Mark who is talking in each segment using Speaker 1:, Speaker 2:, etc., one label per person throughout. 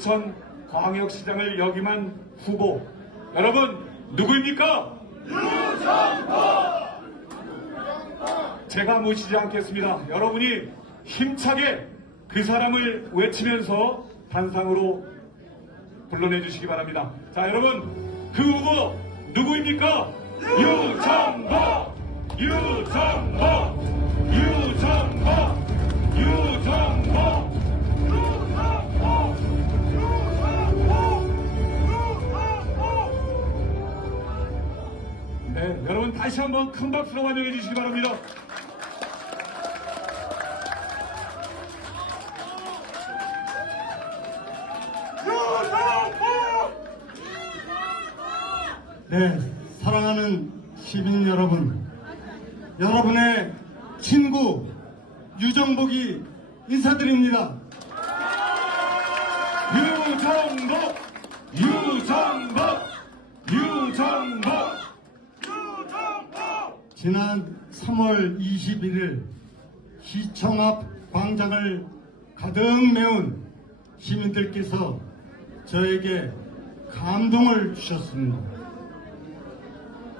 Speaker 1: 천 광역시장을 역임한 후보 여러분 누구입니까? 제가 모시지 않겠습니다. 여러분이 힘차게 그 사람을 외치면서 단상으로 불러내 주시기 바랍니다. 자 여러분 그 후보 누구입니까? 유정복 유정복 유정복 네, 여러분 다시 한번 큰 박수로 환영해 주시기 바랍니다.
Speaker 2: 네, 사랑하는 시민 여러분, 여러분의 친구 유정복이 인사드립니다.
Speaker 1: 유정복 유정복 유정복
Speaker 2: 지난 3월 21일 시청 앞 광장을 가득 메운 시민들께서 저에게 감동을 주셨습니다.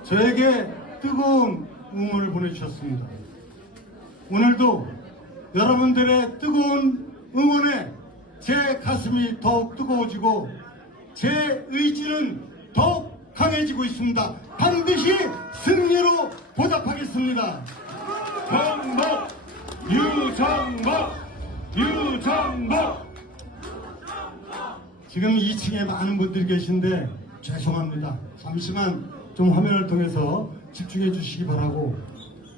Speaker 2: 저에게 뜨거운 응원을 보내주셨습니다. 오늘도 여러분들의 뜨거운 응원에 제 가슴이 더욱 뜨거워지고 제 의지는 더욱 강해지고 있습니다. 반드시 승리로 보답하겠습니다.
Speaker 1: 정복 유정복 유정복
Speaker 2: 지금 2층에 많은 분들이 계신데 죄송합니다. 잠시만 좀 화면을 통해서 집중해 주시기 바라고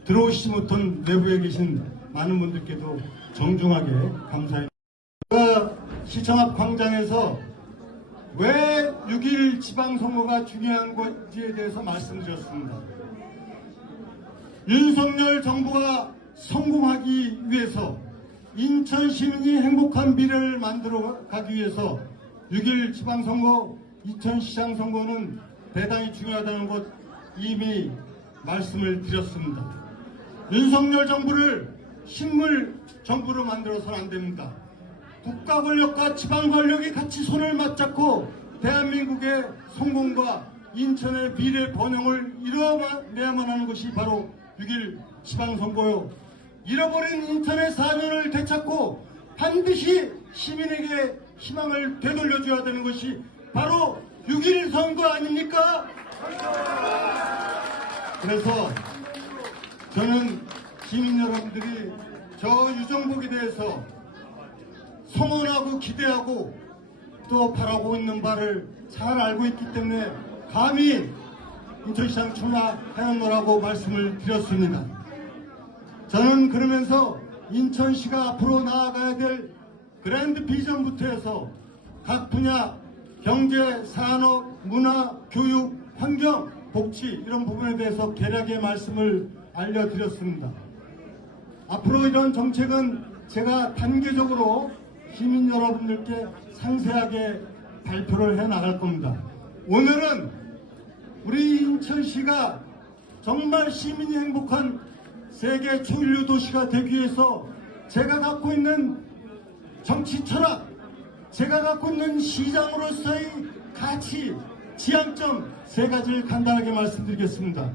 Speaker 2: 들어오시지 못한 내부에 계신 많은 분들께도 정중하게 감사합니다. 그 시청 앞 광장에서 왜 6일 지방선거가 중요한 건지에 대해서 말씀드렸습니다. 윤석열 정부가 성공하기 위해서 인천 시민이 행복한 미래를 만들어 가기 위해서 6일 지방선거, 이천시장 선거는 대단히 중요하다는 것 이미 말씀을 드렸습니다. 윤석열 정부를 식물 정부로 만들어서는 안 됩니다. 국가 권력과 지방 권력이 같이 손을 맞잡고 대한민국의 성공과 인천의 미래 번영을 이뤄내야만 하는 것이 바로 6일 지방선거요. 잃어버린 인천의 사면을 되찾고 반드시 시민에게 희망을 되돌려줘야 되는 것이 바로 6일 선거 아닙니까? 그래서 저는 시민 여러분들이 저 유정복에 대해서 성원하고 기대하고 또 바라고 있는 바를 잘 알고 있기 때문에 감히 인천시장 출마하였노라고 말씀을 드렸습니다. 저는 그러면서 인천시가 앞으로 나아가야 될 그랜드 비전부터 해서 각 분야 경제, 산업, 문화, 교육, 환경, 복지 이런 부분에 대해서 개략의 말씀을 알려드렸습니다. 앞으로 이런 정책은 제가 단계적으로 시민 여러분들께 상세하게 발표를 해 나갈 겁니다. 오늘은 우리 인천시가 정말 시민이 행복한 세계 초일류 도시가 되기 위해서 제가 갖고 있는 정치 철학, 제가 갖고 있는 시장으로서의 가치, 지향점 세 가지를 간단하게 말씀드리겠습니다.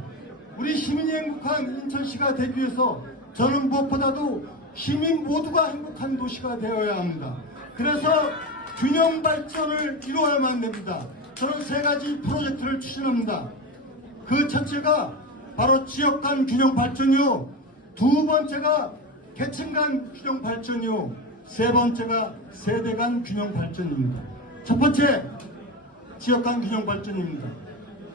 Speaker 2: 우리 시민이 행복한 인천시가 되기 위해서 저는 무엇보다도 시민 모두가 행복한 도시가 되어야 합니다. 그래서 균형 발전을 이루어야만 됩니다. 저는 세 가지 프로젝트를 추진합니다. 그 첫째가 바로 지역 간 균형 발전이요. 두 번째가 계층 간 균형 발전이요. 세 번째가 세대 간 균형 발전입니다. 첫 번째, 지역 간 균형 발전입니다.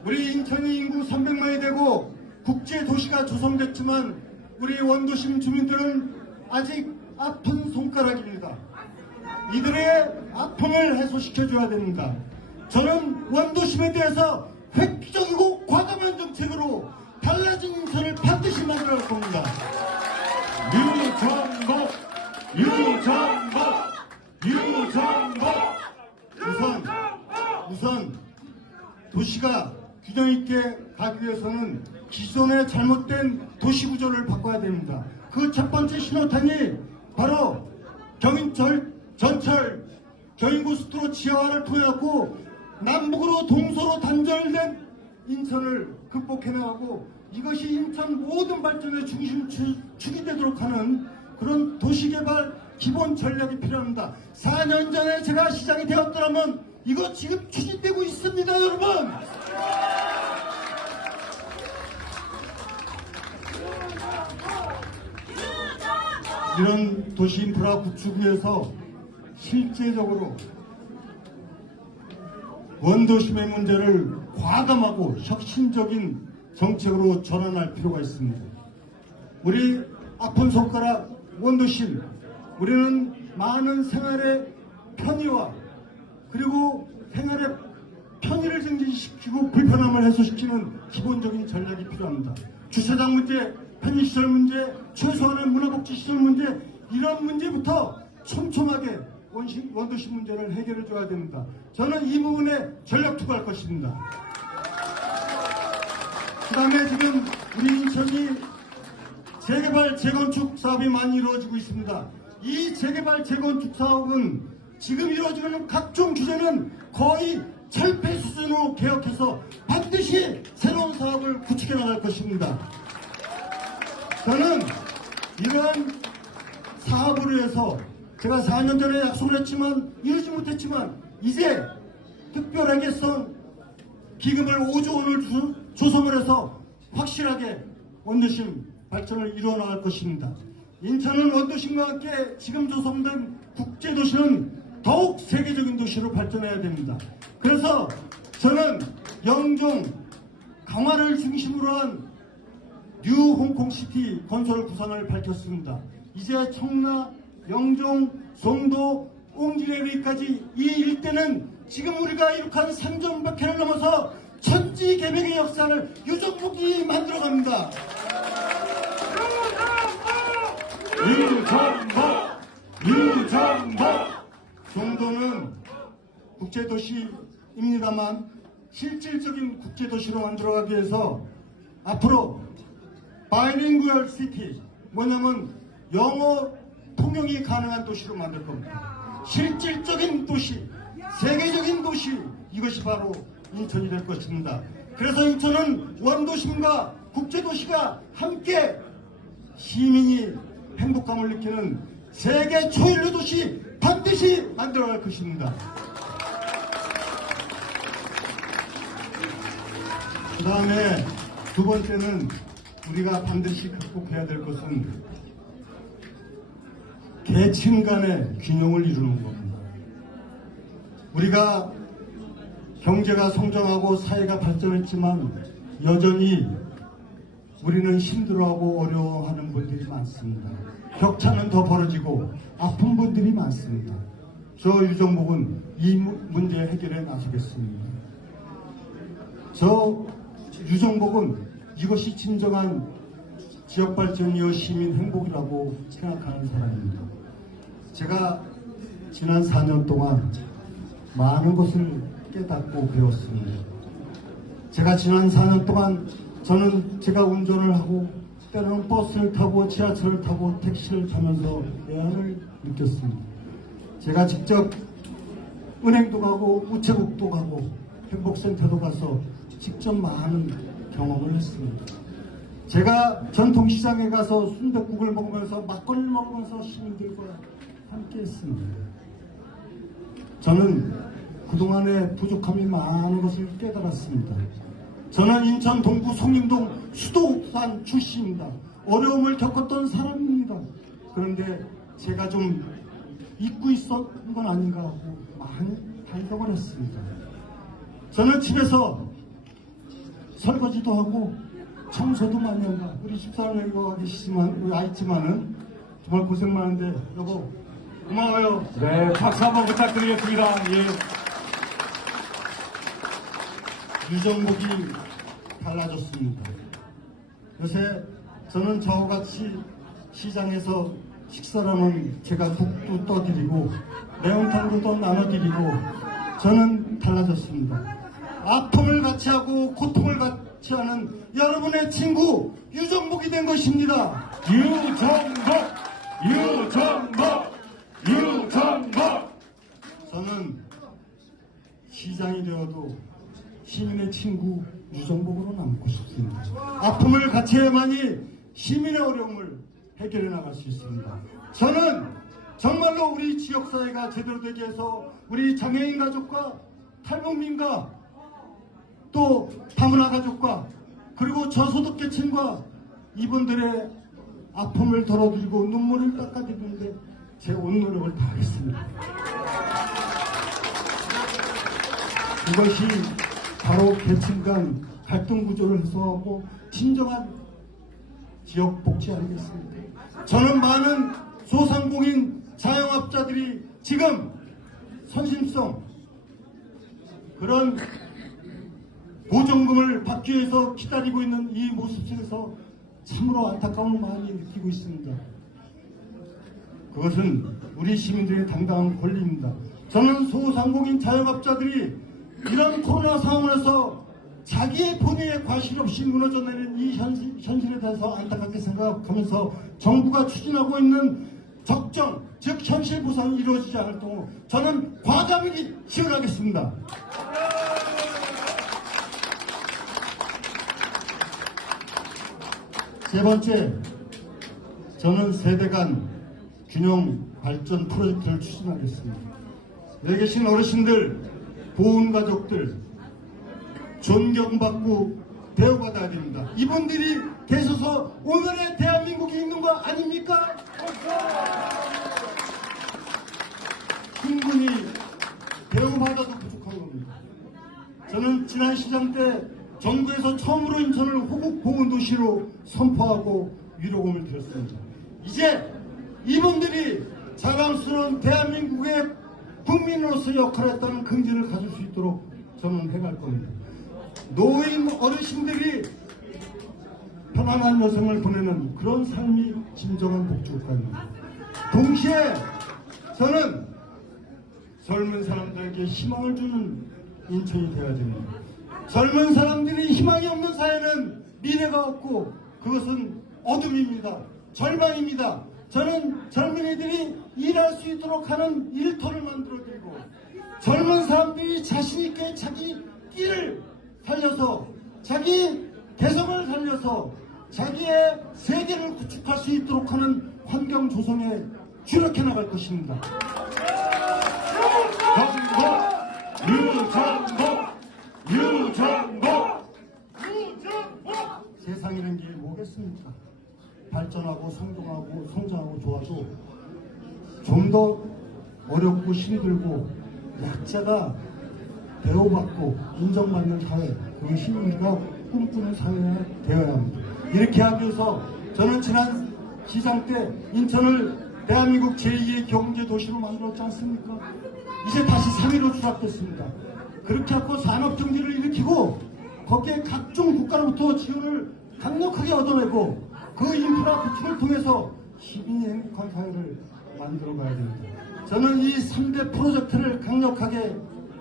Speaker 2: 우리 인천이 인구 300만이 되고 국제 도시가 조성됐지만 우리 원도심 주민들은 아직 아픈 손가락입니다. 이들의 아픔을 해소시켜줘야 됩니다. 저는 원도심에 대해서 획기적이고 과감한 정책으로 달라진 인천을 반드시 만들어 갈 겁니다.
Speaker 1: 유정복 유정복 유정복
Speaker 2: 우선 우선 도시가 균형 있게 가기 위해서는 기존의 잘못된 도시 구조를 바꿔야 됩니다. 그 첫 번째 신호탄이 바로 경인철 전철 경인고속도로 지하화를 통해갖고 남북으로 동서로 단절된 인천을 극복해 나가고 이것이 인천 모든 발전의 중심 축이 되도록 하는 그런 도시개발 기본 전략이 필요합니다. 4년 전에 제가 시장이 되었더라면 이거 지금 추진되고 있습니다, 여러분. 이런 도시 인프라 구축 위해서 실제적으로 원도심의 문제를 과감하고 혁신적인 정책으로 전환할 필요가 있습니다. 우리 아픈 손가락 원도심 우리는 많은 생활의 편의와 그리고 생활의 편의를 증진시키고 불편함을 해소시키는 기본적인 전략이 필요합니다. 주차장 문제, 편의시설 문제, 최소한의 문화복지시설 문제 이런 문제부터 촘촘하게 원도시 문제를 해결해 줘야 됩니다. 저는 이 부분에 전력 투구할 것입니다. 그 다음에 지금 우리 인천이 재개발 재건축 사업이 많이 이루어지고 있습니다. 이 재개발 재건축 사업은 지금 이루어지는 각종 규제는 거의 철폐 수준으로 개혁해서 반드시 새로운 사업을 구축해 나갈 것입니다. 저는 이러한 사업을 위해서 제가 4년 전에 약속을 했지만 이루지 못했지만 이제 특별하게 선 기금을 5조 원을 주- 조성을 해서 확실하게 원도심 발전을 이루어 나갈 것입니다. 인천은 원도심과 함께 지금 조성된 국제도시는 더욱 세계적인 도시로 발전해야 됩니다. 그래서 저는 영종, 강화를 중심으로 한 뉴 홍콩시티 건설 구상을 밝혔습니다. 이제 청라, 영종, 송도, 옹지레리까지 이 일대는 지금 우리가 이룩한 삼전백회를 넘어서 천지개벽의 역사를 유정국이 만들어갑니다.
Speaker 1: 유정복! 유정복!
Speaker 2: 송도는 국제도시입니다만 실질적인 국제도시로 만들어가기 위해서 앞으로 바이링구얼 시티 뭐냐면 영어 통용이 가능한 도시로 만들 겁니다. 실질적인 도시, 세계적인 도시 이것이 바로 인천이 될 것입니다. 그래서 인천은 원도심과 국제도시가 함께 시민이 행복감을 느끼는 세계 초일류 도시 반드시 만들어갈 것입니다. 그 다음에 두 번째는 우리가 반드시 극복해야 될 것은 계층 간의 균형을 이루는 겁니다. 우리가 경제가 성장하고 사회가 발전했지만 여전히 우리는 힘들어하고 어려워하는 분들이 많습니다. 격차는 더 벌어지고 아픈 분들이 많습니다. 저 유정복은 이 무- 문제 해결에 나서겠습니다. 저 유정복은 이것이 진정한 지역 발전이요 시민 행복이라고 생각하는 사람입니다. 제가 지난 4년 동안 많은 것을 깨닫고 배웠습니다. 제가 지난 4년 동안 저는 제가 운전을 하고 때로는 버스를 타고 지하철을 타고 택시를 타면서 애환을 느꼈습니다. 제가 직접 은행도 가고 우체국도 가고 행복센터도 가서 직접 많은 경험을 했습니다. 제가 전통시장에 가서 순댓국을 먹으면서 막걸리를 먹으면서 시민들과 함께 했습니다. 저는 그동안에 부족함이 많은 것을 깨달았습니다. 저는 인천 동구 송림동 수도산 출신입니다. 어려움을 겪었던 사람입니다. 그런데 제가 좀 잊고 있었던 건 아닌가 하고 많이 반성을 했습니다. 저는 집에서 설거지도 하고 청소도 많이 한다. 우리 집사람이 와 계시지만 우리 아있지만은 정말 고생 많은데 여보 고마워요.
Speaker 1: 네, 박수 한번 부탁드리겠습니다. 예.
Speaker 2: 유정복이 달라졌습니다. 요새 저는 저와 같이 시장에서 식사를 하면 제가 국도 떠드리고 매운탕도 또 나눠드리고 저는 달라졌습니다. 아픔을 같이 하고 고통을 같이 하는 여러분의 친구 유정복이 된 것입니다.
Speaker 1: 유정복! 유정복! 유정복!
Speaker 2: 저는 시장이 되어도 시민의 친구 유정복으로 남고 싶습니다. 아픔을 같이 해야만이 시민의 어려움을 해결해 나갈 수 있습니다. 저는 정말로 우리 지역사회가 제대로 되기 위해서 우리 장애인 가족과 탈북민과 또 다문화 가족과 그리고 저소득계층과 이분들의 아픔을 덜어드리고 눈물을 닦아드리는데 제 온 노력을 다하겠습니다. 이것이 바로 계층 간 갈등 구조를 해소하고 진정한 지역 복지 아니겠습니까? 저는 많은 소상공인 자영업자들이 지금 선심성 그런 보정금을 받기 위해서 기다리고 있는 이 모습 속에서 참으로 안타까운 마음이 느끼고 있습니다. 그것은 우리 시민들의 당당한 권리입니다. 저는 소상공인 자영업자들이 이런 코로나 상황에서 자기의 본의에 과실 없이 무너져 내린 이 현실, 현실에 대해서 안타깝게 생각하면서 정부가 추진하고 있는 적정, 즉 현실 보상이 이루어지지 않을 경우 저는 과감히 지원하겠습니다. 세 번째, 저는 세대 간 균형 발전 프로젝트를 추진하겠습니다. 여기 계신 어르신들, 보훈 가족들, 존경받고 대우받아야 됩니다. 이분들이 계셔서 오늘의 대한민국이 있는 거 아닙니까? 충분히 대우받아도 부족한 겁니다. 저는 지난 시장 때 정부에서 처음으로 인천을 호국 보훈 도시로 선포하고 위로금을 드렸습니다. 이제 이분들이 자랑스러운 대한민국의 국민으로서 역할을 했다는 긍지를 가질 수 있도록 저는 해갈 겁니다. 노인 어르신들이 편안한 여생을 보내는 그런 삶이 진정한 복지국가입니다. 동시에 저는 젊은 사람들에게 희망을 주는 인천이 되어야 됩니다. 젊은 사람들이 희망이 없는 사회는 미래가 없고 그것은 어둠입니다. 절망입니다. 저는 젊은이들이 일할 수 있도록 하는 일터를 만들어드리고 젊은 사람들이 자신있게 자기 끼를 살려서 자기 개성을 살려서 자기의 세계를 구축할 수 있도록 하는 환경 조성에 주력해 나갈 것입니다.
Speaker 1: 유정복 유정복
Speaker 2: 세상이라는 게 뭐겠습니까? 발전하고 성공하고 성장하고 좋아도 좀 더 어렵고 힘들고 약자가 대우받고 인정받는 사회 그것이 우리가 꿈꾸는 사회가 되어야 합니다. 이렇게 위해서 저는 지난 시장 때 인천을 대한민국 제2의 경제 도시로 만들었지 않습니까? 이제 다시 3위로 추락됐습니다. 그렇게 하고 산업 경제를 일으키고 거기에 각종 국가로부터 지원을 강력하게 얻어내고 그 인프라 구축을 통해서 시민이 행복한 사회를 만들어 가야 됩니다. 저는 이 3대 프로젝트를 강력하게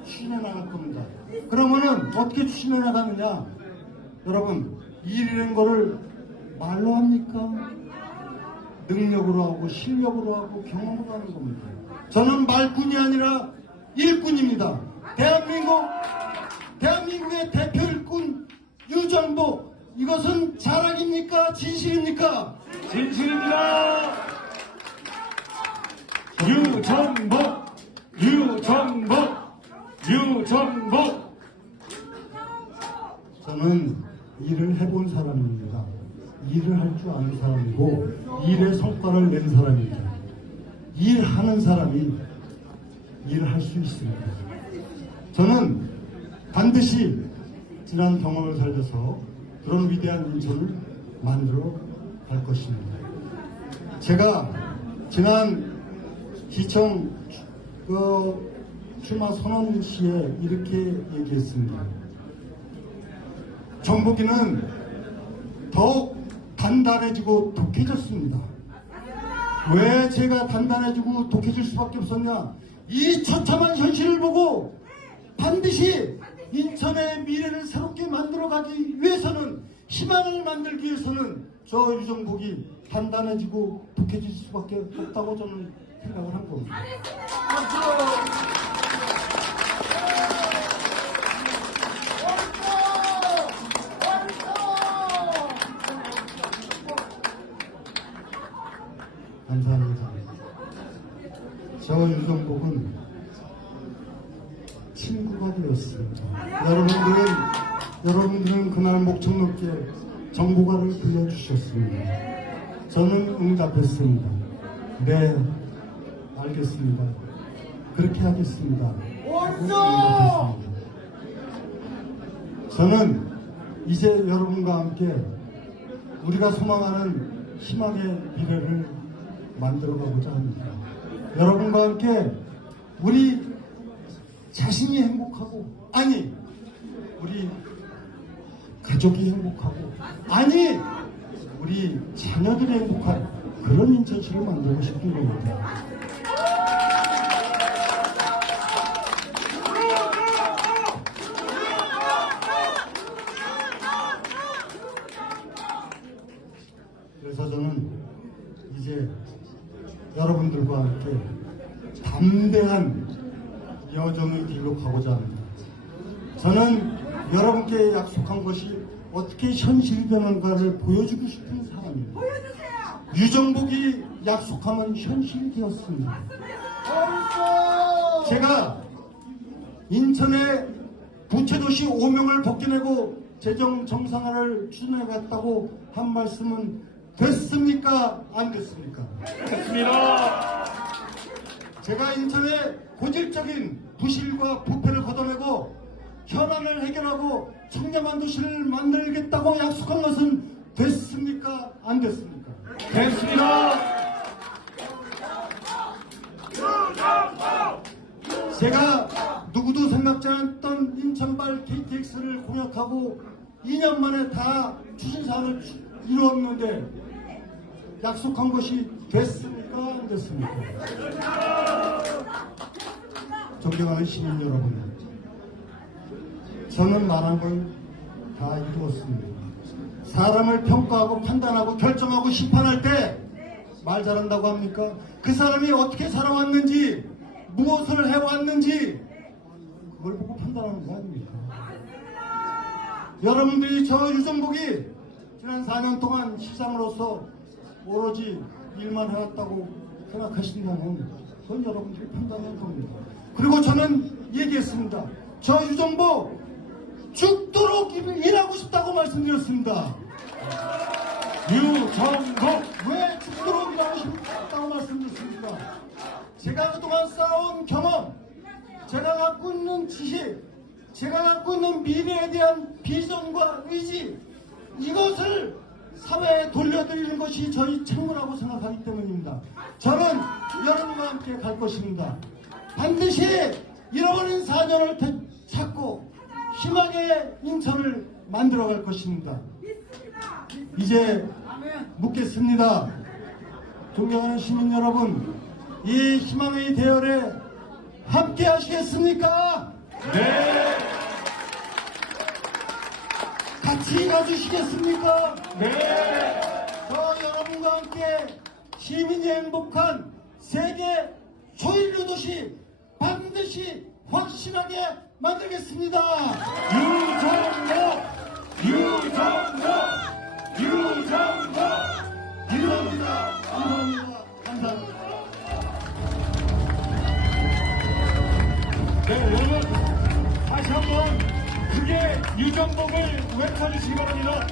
Speaker 2: 추진해 나갈 겁니다. 그러면은 어떻게 추진해 나가느냐? 여러분, 일이라는 거를 말로 합니까? 능력으로 하고 실력으로 하고 경험으로 하는 겁니다. 저는 말꾼이 아니라 일꾼입니다. 대한민국 대한민국의 대표 일꾼 유정복 이것은 자랑입니까 진실입니까?
Speaker 1: 진실입니다 유정복 유정복 유정복
Speaker 2: 저는 일을 해본 사람입니다. 일을 할 줄 아는 사람이고 일의 성과를 낸 사람입니다. 일하는 사람이 일을 할 수 있습니다. 저는 반드시 지난 경험을 살려서 그런 위대한 인천을 만들어 갈 것입니다. 제가 지난 기청 그 출마 선언 시에 이렇게 얘기했습니다. 정복이는 더욱 단단해지고 독해졌습니다. 왜 제가 단단해지고 독해질 수밖에 없었냐? 이 처참한 현실을 보고 반드시 인천의 미래를 새롭게 만들어가기 위해서는 희망을 만들기 위해서는 저 유정복이 단단해지고 독해질 수밖에 없다고 저는 생각을 한 겁니다. 감사합니다. 저 유정 응답했습니다. 네, 알겠습니다. 그렇게 하겠습니다. 응답했습니다. 저는 이제 여러분과 함께 우리가 소망하는 희망의 미래를 만들어가고자 합니다. 여러분과 함께 우리 자신이 행복하고 아니 우리 가족이 행복하고 아니 우리 자녀들이 행복한 그런 인천시를 만들고 싶은 겁니다. 그래서 저는 이제 여러분들과 함께 담대한 여정의 길로 가고자 합니다. 저는 여러분께 약속한 것이 어떻게 현실이 되는가를 보여주고 싶은 사람입니다. 유정복이 약속하면 현실이 되었습니다. 제가 인천의 부채도시 5명을 벗겨내고 재정 정상화를 추진해갔다고 한 말씀은 됐습니까? 안 됐습니까?
Speaker 1: 됐습니다.
Speaker 2: 제가 인천의 고질적인 부실과 부패를 걷어내고 현안을 해결하고 청렴한 도시를 만들겠다고 약속한 것은 됐습니까? 안 됐습니까?
Speaker 1: 됐습니다.
Speaker 2: 제가 누구도 생각지 않았던 인천발 KTX를 공약하고 2년 만에 다 추진사항을 추- 이루었는데 약속한 것이 됐습니까? 안 됐습니까? 존경하는 시민 여러분, 저는 말한 걸 다 이루었습니다. 사람을 평가하고 판단하고 결정하고 심판할 때 말 잘한다고 합니까? 그 사람이 어떻게 살아왔는지 무엇을 해왔는지 그걸 보고 판단하는 거 아닙니까? 여러분들이 저 유정복이 지난 4년 동안 시장으로서 오로지 일만 해왔다고 생각하신다면 그건 여러분들이 판단할 겁니다. 그리고 저는 얘기했습니다. 저 유정복 죽도록 일하고 싶다고 말씀드렸습니다.
Speaker 1: 유정복
Speaker 2: 왜 죽도록 일하고 싶다고 말씀드렸습니까? 제가 그동안 쌓아온 경험, 제가 갖고 있는 지식, 제가 갖고 있는 미래에 대한 비전과 의지, 이것을 사회에 돌려드리는 것이 저희 책무라고 생각하기 때문입니다. 저는 여러분과 함께 갈 것입니다. 반드시 잃어버린 4년을 찾고 희망의 인천을 만들어 갈 것입니다. 이제 묻겠습니다. 존경하는 시민 여러분, 이 희망의 대열에 함께 하시겠습니까?
Speaker 1: 네.
Speaker 2: 같이 가주시겠습니까?
Speaker 1: 네.
Speaker 2: 저 여러분과 함께 시민이 행복한 세계 초일류 도시 반드시 확실하게 만들겠습니다.
Speaker 1: 유정복 유정복 유정복
Speaker 2: 감사합니다. 감사합니다. 감사합니다.
Speaker 1: 네 여러분 다시 한번 크게 유정복을 외쳐주시기 바랍니다.